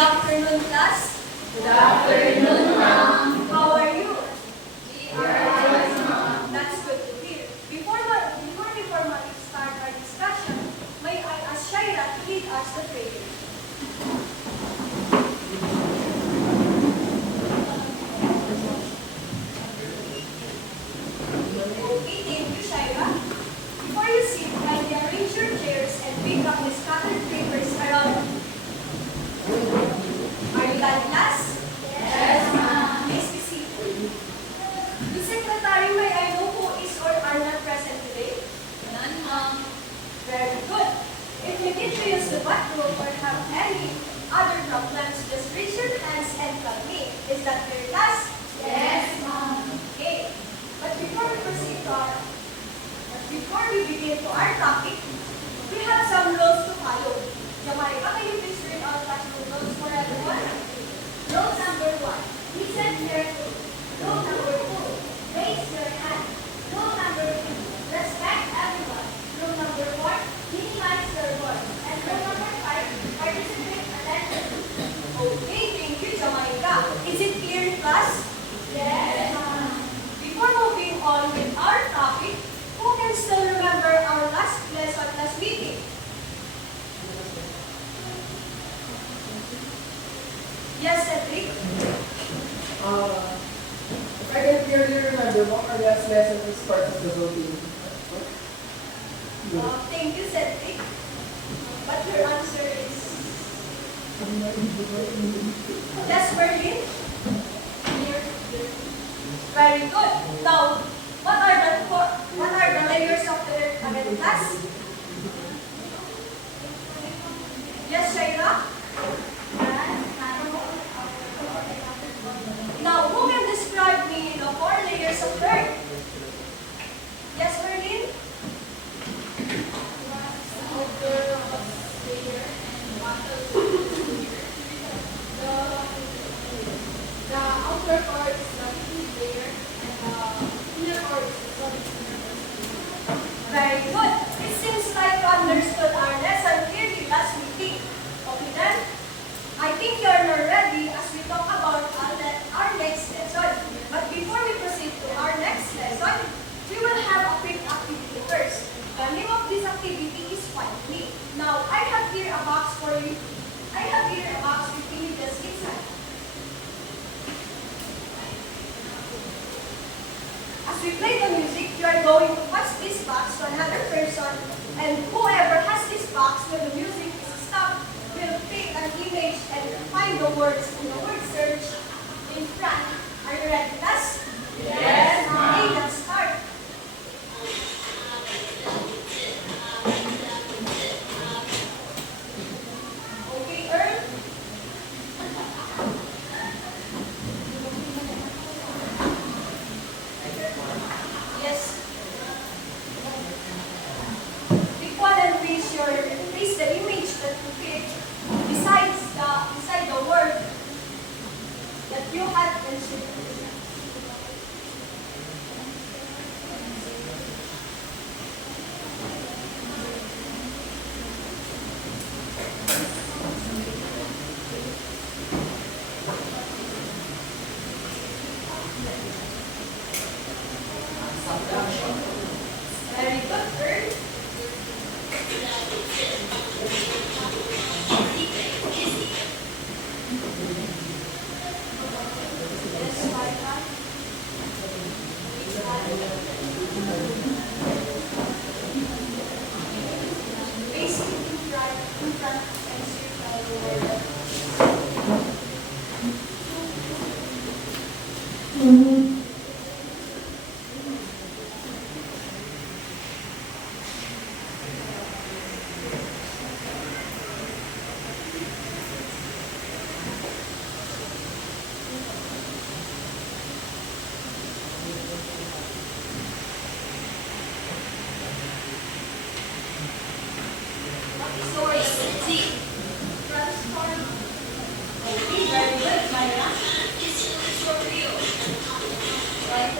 afternoon, class. Good afternoon, ma'am. How are you? We are fine, ma'am. That's good to hear. Before we formally start our discussion, may I ask Shaira to lead us the prayer? Okay, thank you, Shaira. Before you sit, kindly arrange your chairs and pick up the scattered papers around you. Are you done, class? Yes, ma'am. Please be seated. The secretary, may I know who is or are not present today? None, ma'am. Very good. If you need to use the bathroom or have any other problems, just raise your hands and tell me. Is that clear, class? Yes, ma'am. Okay. But before we begin to our topic, we have some rules to follow. Jamaica, can you please read our classroom rules for everyone? Rule number 1, listen carefully. Rule number 2, raise your hand. Rule number 3, respect everyone. Rule number 4, minimize your voice. And rule number 5, participate attentively. Okay, thank you, Jamaica. Is it clear, class? Yes, ma'am. Before moving on with our topic, who can still remember our last meeting? Yes, Cedric? I can clearly remember what our last lesson is part of the routine. Thank you, Cedric. But your answer is yes, Berlin? Very good. Now, what are the layers of the earth again, class? Yes, Shaira? Now, who can describe me the 4 layers of the earth? Yes, Berlin? The outer core is the liquid layer and the inner core is the solid layer. Very good. It seems like you understood our lesson clearly last meeting. Okay then? I think you are now ready as we talk about our next lesson. But before we proceed to our next lesson, we will have a quick activity first. The name of this activity is Find Me. Now, I have here a box for you. I have here a box with images inside. As we play the music, you are going to pass this box to another person, and whoever has this box when the music is stopped will pick an image and find the words in the word search in front. Are you ready, class? Yes, ma'am. Okay, let's start. Okay, Earl? Yes. Pick one and place the image that you pick beside the word that you had mentioned. Very good, Earl. Yes, Martha. Basic in front and circle the word. What is the word? Transform. Okay, very good, Myra. Right.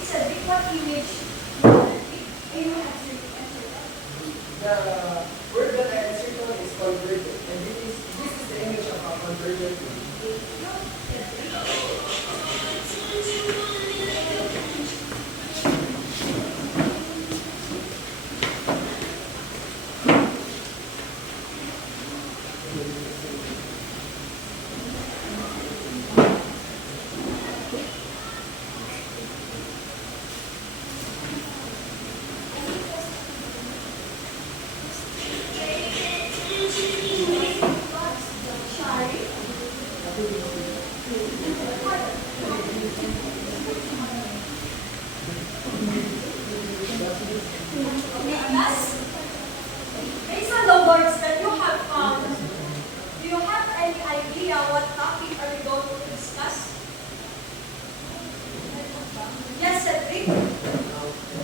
It's a big what image you answer that. The word that I answered on is converted, and this is the image of a converted. Yes. Based on the words that you have found, do you have any idea what topic are we going to discuss? Yes, Cedric?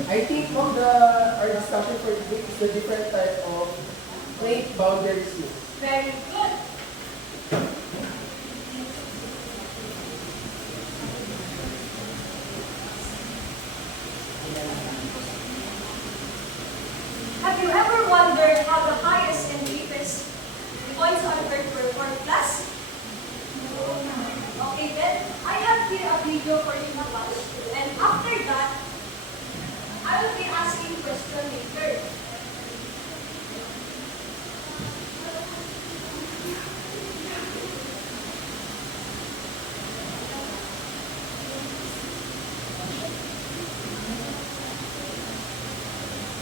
I think our discussion for today is the different type of plate boundaries use. Very good. Have you ever wondered how the highest and deepest points on Earth were formed plus? Okay then, I have here a video for you to watch. And after that, I will be asking questions later.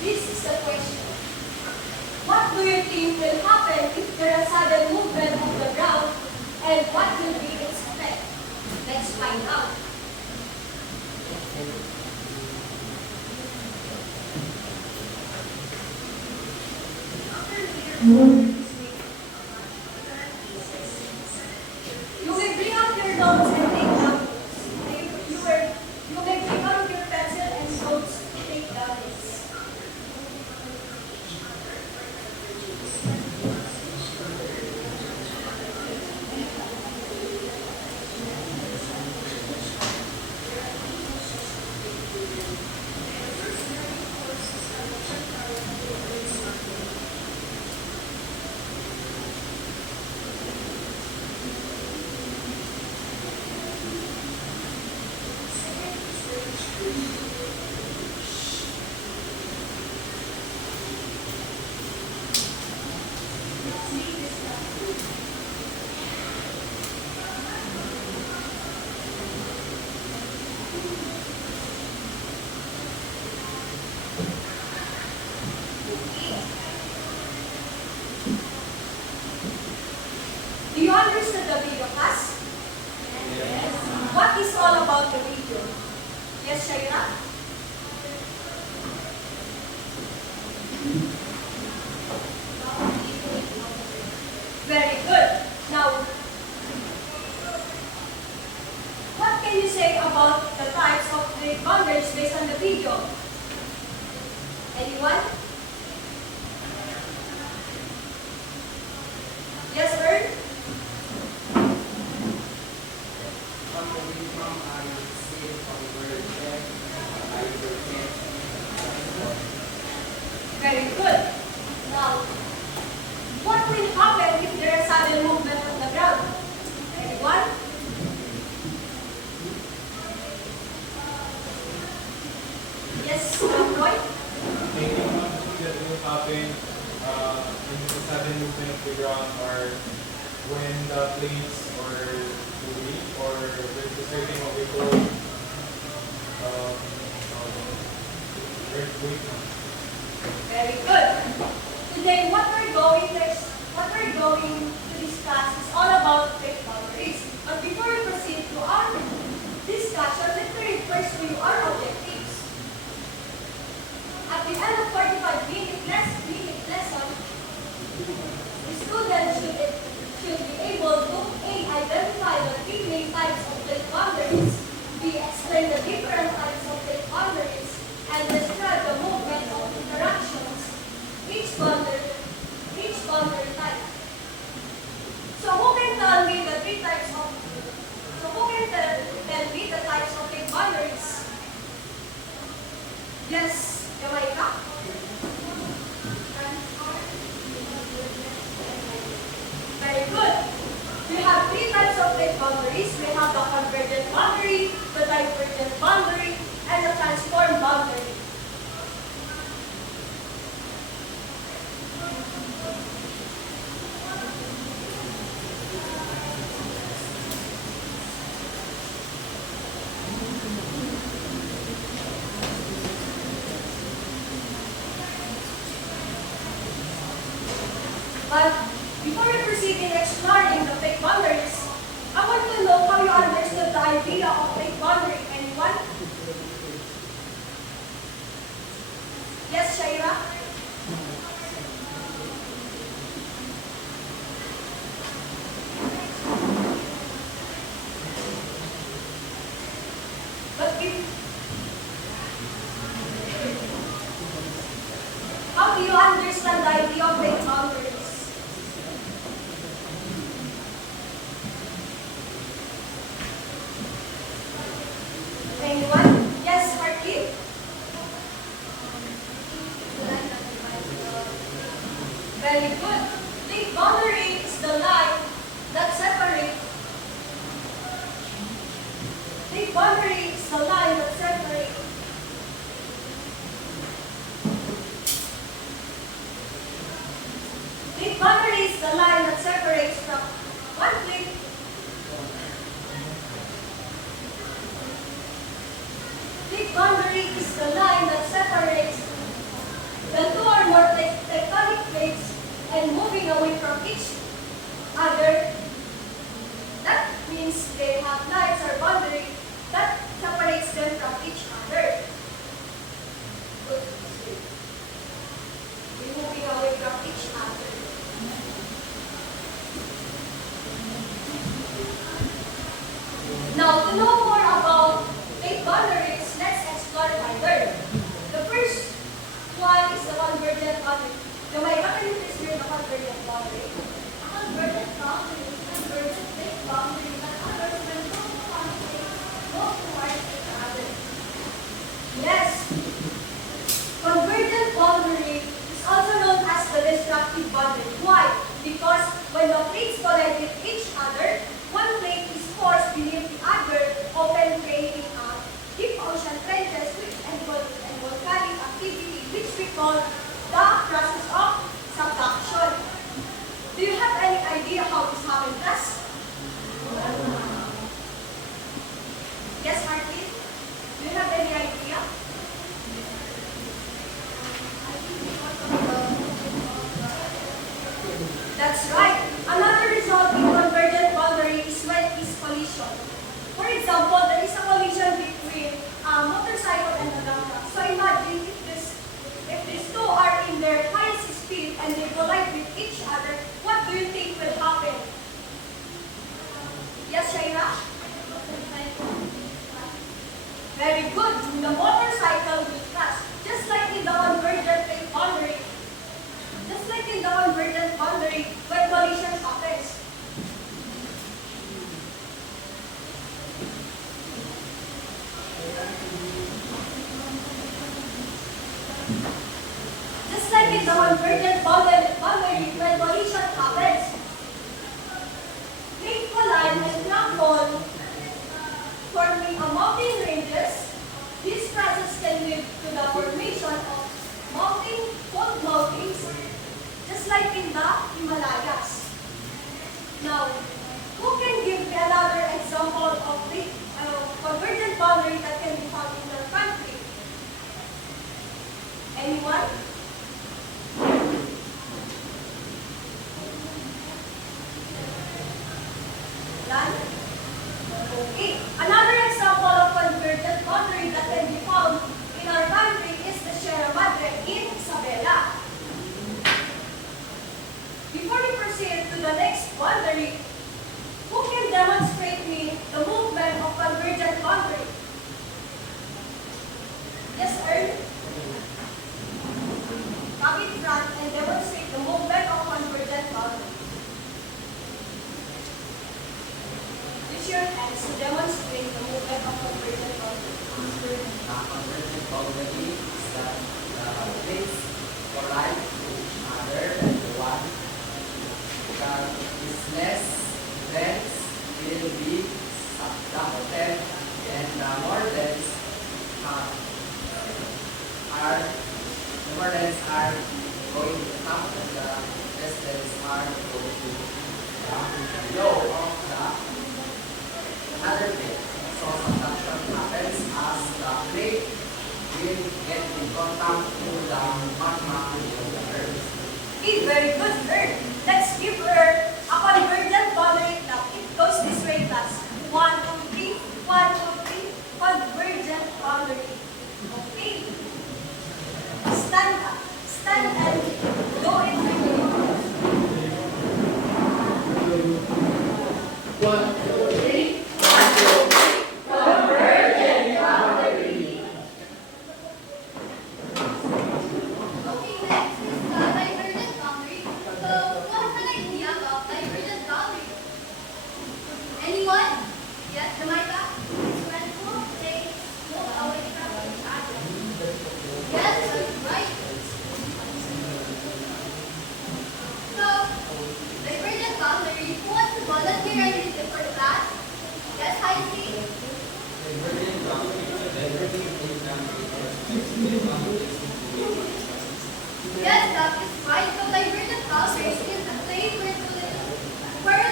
This is the question. What do you think will happen if there is a sudden movement of the ground, and what will be its effect? Let's find out. You may bring out your notes and take down notes. You may bring out your pencil and notes to take down notes. Yes, Roy? Anything that will happen in the sudden movement of the ground or when the plates are too weak or when the setting of the cold earthquake. Very good. Today, what we're going to discuss is all about fake boundaries. But before we proceed to our discussion, let me read first to you our objectives. At the end of 45-minute lesson, the student should be able to A. Identify the three main types of fake boundaries, B. Explain the different types of fake boundaries, and describe the movement of interactions each boundary type. So who can tell me the three types of tell me the types of fake boundaries? Yes, Jamaica? Very good. We have three types of fake boundaries. We have the convergent boundary, the divergent boundary, and the transform boundary. But before we proceed in exploring the fake boundaries, I want to know how you understood the idea of fake boundary. Anyone? Yes, Shaira? But how do you understand the idea of fake boundaries? Anyone? Yes, Heartlyn? Very good. Fake boundary is the line that separates. Fake boundary is the line that separates. Fake boundary is the line that separates from one plate. Fake boundary is the line that separates the two or more tectonic plates and moving away from each other. That means they have lines or boundary that separates them from each other. They're moving away from each other. Now, to know more about fake boundaries, let's explore further. The first one is the convergent boundary. Jamaica, can you please read the convergent boundary? A convergent boundary is a convergent fake boundary that others when two conflicts go towards each other. Yes. Convergent boundary is also known as the destructive boundary. Why? Because when the plates collide with each other, one plate is forced beneath the other, often creating deep ocean trenches and volcanic activity, which we call the process of subduction. Do you have any idea how this happens, class? Yes, Heartlyn? Do you have any idea? That's right. Another result in convergent boundary is when is collision. For example, there is a collision between a motorcycle and a dump truck. So imagine if these two are in their highest speed and they collide with each other, what do you think will happen? Yes, Shaira? Very good. The motorcycle will crash. Just like in the convergent boundary. Just like in the convergent boundary, when collision happens. Just like in the convergent boundary, when collision happens. Plate collide and crumble, forming a mountain ranges. This process can lead to the Anyone? None? Okay. Another example of convergent boundary that can be found in our country is the Sierra Madre in Isabela. Before we proceed to the next boundary, who can demonstrate me the movement of convergent boundary? Yes, Earl? Come in front and demonstrate the movement of convergent boundary. Use your hands to demonstrate the movement of convergent boundary. Convergent boundary is that the plates collide to each other and the one that is less dense will be subtracted and the more dense are going to the top and the less dense are going to the below of the other plate. So subtraction happens as the plate will get in contact to the magma below the earth. Okay, very good, Earl. Let's give Earl a convergent boundary now. It goes this way, class. 1, 2, 3, 1, 2, 3, convergent boundary. Okay. Stand up. Stand and do it with me. 1, 2, 3. Okay, next is the divergent boundary. So, what's an idea about divergent boundary? Anyone? Yes, Jamaica? It's when two plates move away from each other. Yes, that's right. So, divergent boundary. Who wants to volunteer and read it for the class? Yes, Heidi? Yes, that is right. So divergent boundary is a place where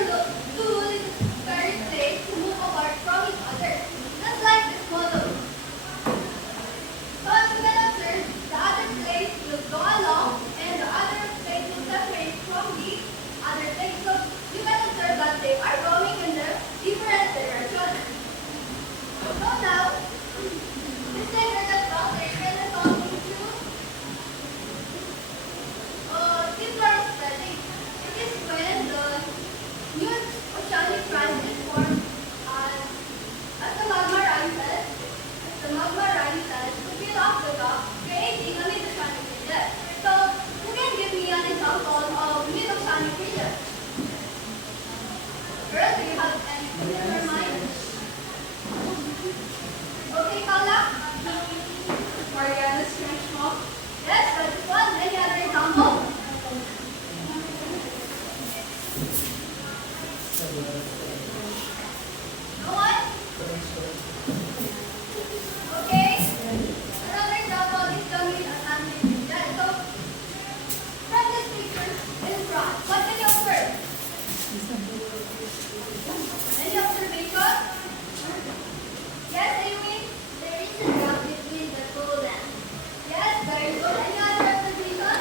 two paired plates move apart from each other, just like this model. So as you can observe, the other plate will go along and the other plate will separate from the other plate. So you can observe that they are going in the different directions. So now, this divergent boundary can result into simpler spelling. It is when the new oceanic crust is formed as the magma rises. The magma rises to fill up the gap, creating a mid-oceanic region. So, who can give me an example of mid-oceanic region? Girl, do you have anything in your mind? Okay, Paula? Mariana's French mom? Yes, that is one. Any other example? No one? Okay. Another example is the mid-Atlantic region. So, from this picture in front, what can you observe? Any observation? Yes, Amy? There is a gap between the two lands. Yes, very good. Any other observation?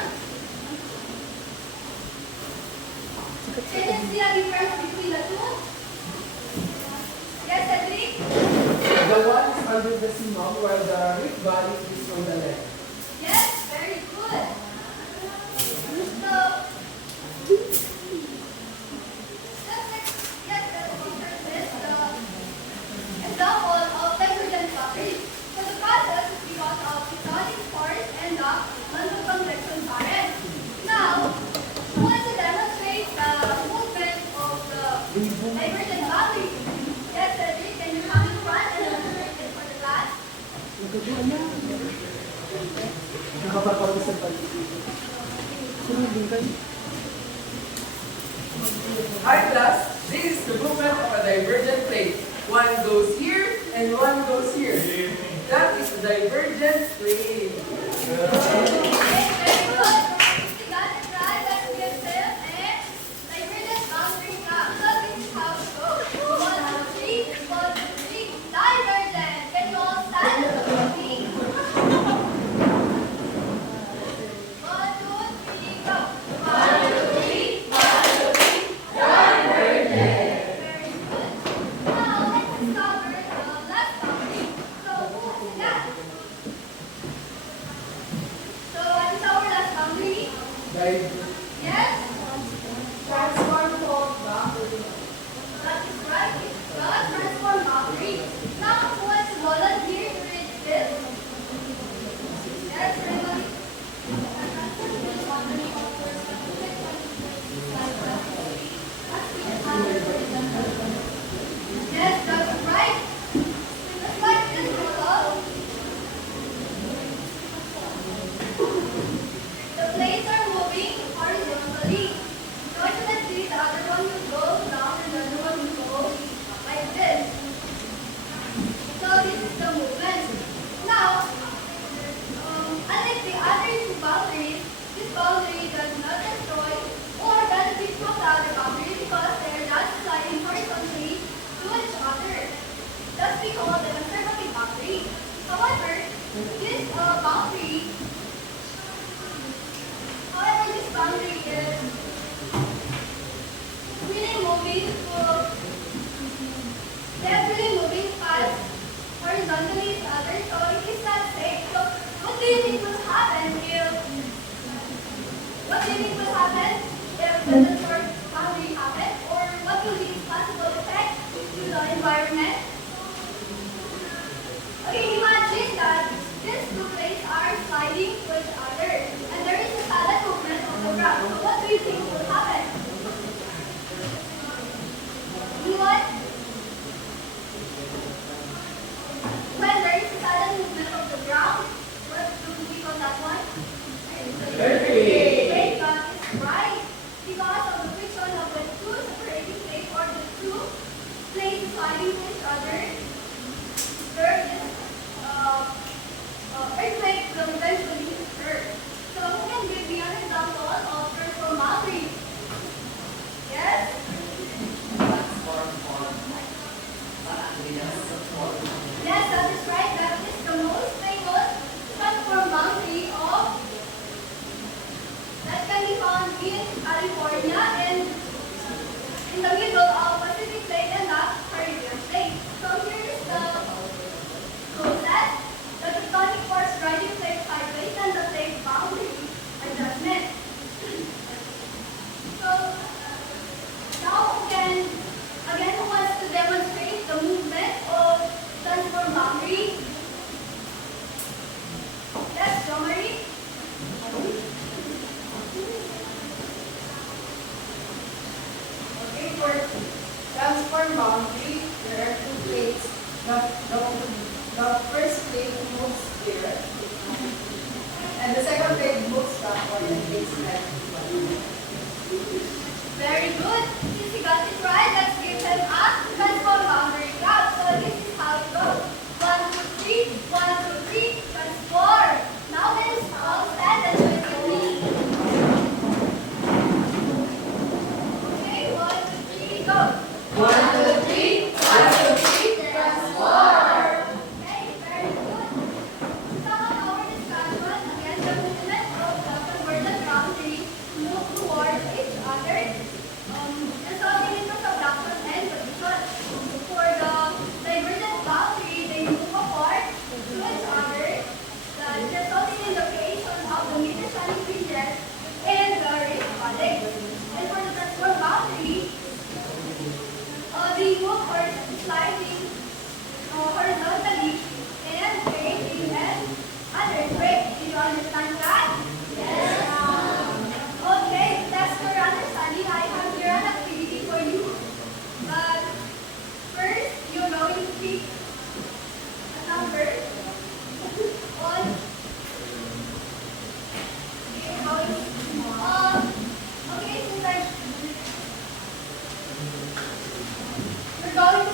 Can you see a difference between the two? Yes, Cedric? The one is under the sea, ma'am, while the Rift Valley is on the left. Yes, very good. So, yes, the picture is the example of divergent boundary. So the process is because of tectonic force and the mantle convection current. Now, who wants to demonstrate the movement of the divergent boundary? Yes, Cedric, can you come in front and demonstrate it for the class? Nakapapag-isip pa. Hi class, this is the movement of a divergent plate. One goes here and one goes here. That is a divergent plate. Okay, very good. We got it right. Let's give them a divergent boundary now. So this is how it goes. 1, 2, 3, 1, 2, 3, divergent. Can you all stand? Yes, Transform fault boundary. that is right. It's the transform boundary. Now, who wants to volunteer to read this? Yes, Raymond. Yes, that's right. Just like this, Rolo. The plates are moving horizontally. Now you can see the other one will go down and the other one will go like this. So this is the movement. Now, unlike the other two boundaries, this boundary does not destroy or benefit from the other boundary because they are not sliding horizontally to each other. Thus we call the conservative boundary. However, this boundary is really moving they're really moving fast horizontally to others, so it is not safe. So what do you think will happen if the short boundary happens, or what will be its possible effect to the environment? Okay, imagine that these two plates are sliding to each other, and there is a sudden movement of the ground. So what do you think will happen? Anyone? When there is a sudden movement of the ground, what do we call that one? Earthquake. Earthquake, that is right. Because of the friction of the two separating plates or the two plates sliding to each other, there is earthquake will eventually occur. So who can give me an example of transform boundary? Yes? Transform form. Yes, that is right. That is the most famous transform boundary of that can be found in California and in the middle of Pacific Plate and the Caribbean Plate. So here is the process. The tectonic force driving plate sideways and the plate boundary adjustment. So now who wants to demonstrate the movement of transform boundary? Yes, Romary. Okay, for transform boundary, there are two plates. The first plate moves here, and the second plate moves backward and takes left. Very good. Since you got it right, let's give them a transform boundary graph. So this is how it goes. 1, 2, 3, 1, 2, 3, transform. Now let's all stand and join with me. Okay, 1, 2, 3, go. 1, 2, 3, 1, 2, 3, transform. Okay, very good. So on our discussion, again, the movement of the converted boundary move towards each other, resulting into subduction and position. For the divergent boundary, they move apart to each other, resulting in the creation of the mid-oceanic ridges and the rift valleys. And for the transform boundary, they move sliding horizontally and creating an earthquake. Do you understand that? Yes. Okay, that's for understanding. I have here an activity for you. But first, you're going to pick a number on. Okay, since we're going to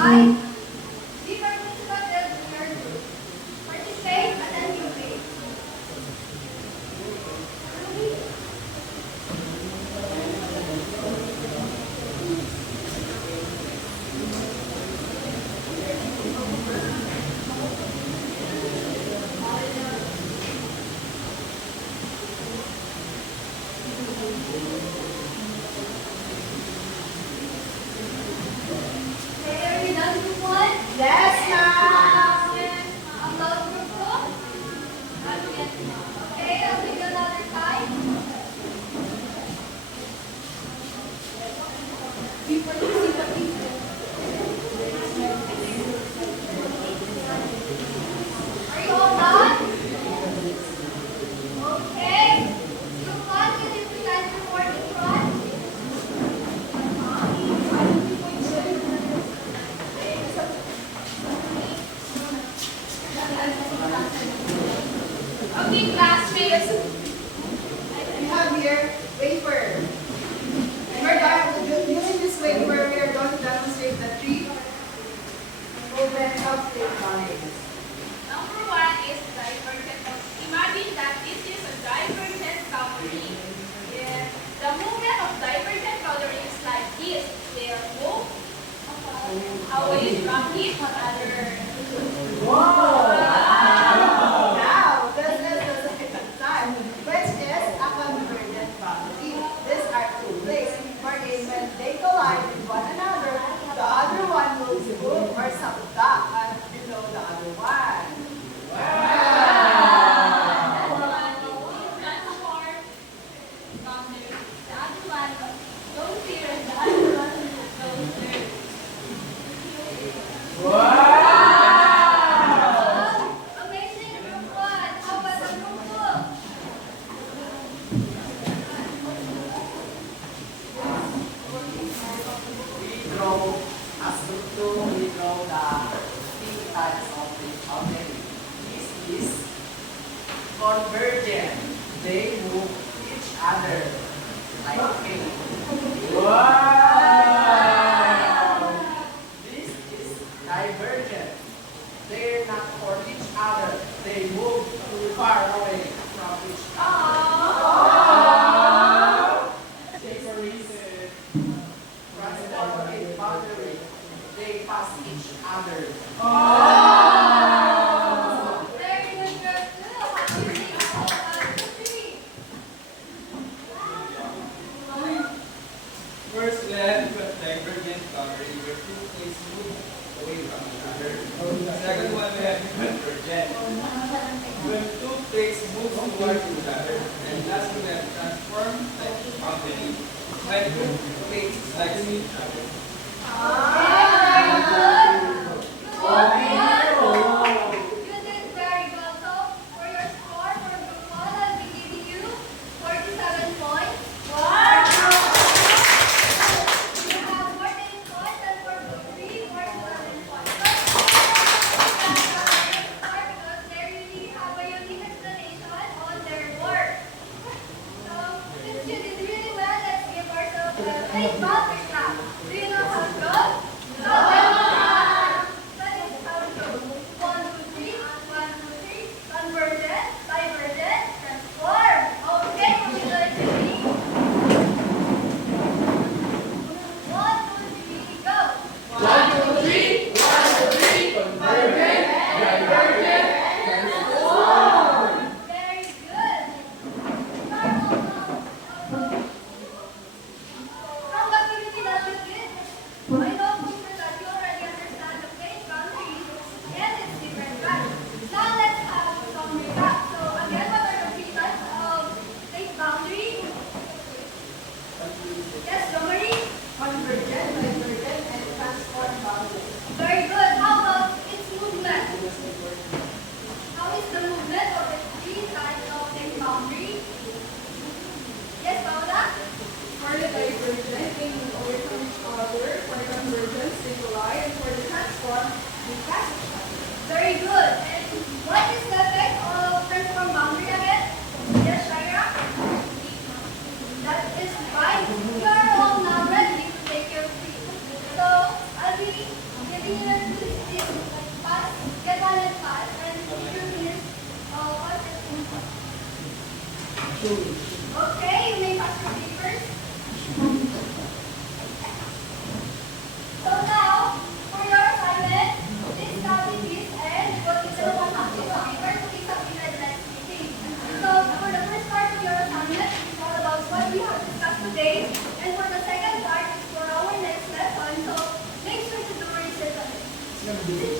5. Be participative in your group. Participate at a new page. Okay, are we done with one? Yes, ma'am. About group 2? Okay, I'll give you another time. Be participative. Are you all done? Okay. Group 1, can you present your work in front? Okay, classmates. We have here wafer. And we're going, using this wafer, we are going to demonstrate the 3 movements of state boundaries. Number 1 is divergent. Imagine that this is a divergent boundary. The movement of divergent boundary is like this. They are move away from each other. Now, this is the second time, which is a convergent boundary. These are 2 places wherein when they collide with one another, the other one will move or subtract below the other one. Amazing group 1. How about the group 2? We draw, as group 2, we draw the 3 types of the boundary. This is convergent. They move each other like a. This is divergent. They're not for each other. They move too far away from each other. Separated. Transformative boundary. They pass each other. Very good, group 2. How do you think about group 3? First, we have divergent boundary where 2 places move away from each other. Second one, we have convergent. When 2 places move towards each other. And last, we have transformed like boundary. When 2 places like each other. Very good. Group 1. You did very well. So, for your score for group 1, I'll be giving you 47 points. You have 14 points, and for group 3, 47 points. Because they really have a unique explanation on their work. So, since you did really well, let's give ourselves a big boundary clap. Do you know how it goes? No. That is how it goes. 1, 2, 3. 1, 2, 3. Convergent, divergent, transform. Okay, would you like to read? 1, 2, 3, go. 1, 2, 3. 1, 2, 3. Convergent, divergent, transform. Very good. From the activity that you did, I know for sure that you already understand the plate boundaries and its different types. Now let's have some recap. So again, what are the 3 types of plate boundary? Yes, Romary? Convergent, divergent, and transform boundary. Okay, you may pass your papers. So now, for your assignment, please copy this and you will give them one copy of paper to be submitted at the next meeting. So for the first part of your assignment, it's all about what we have discussed today. And for the second part, it's for our next lesson. So make sure to do research on it.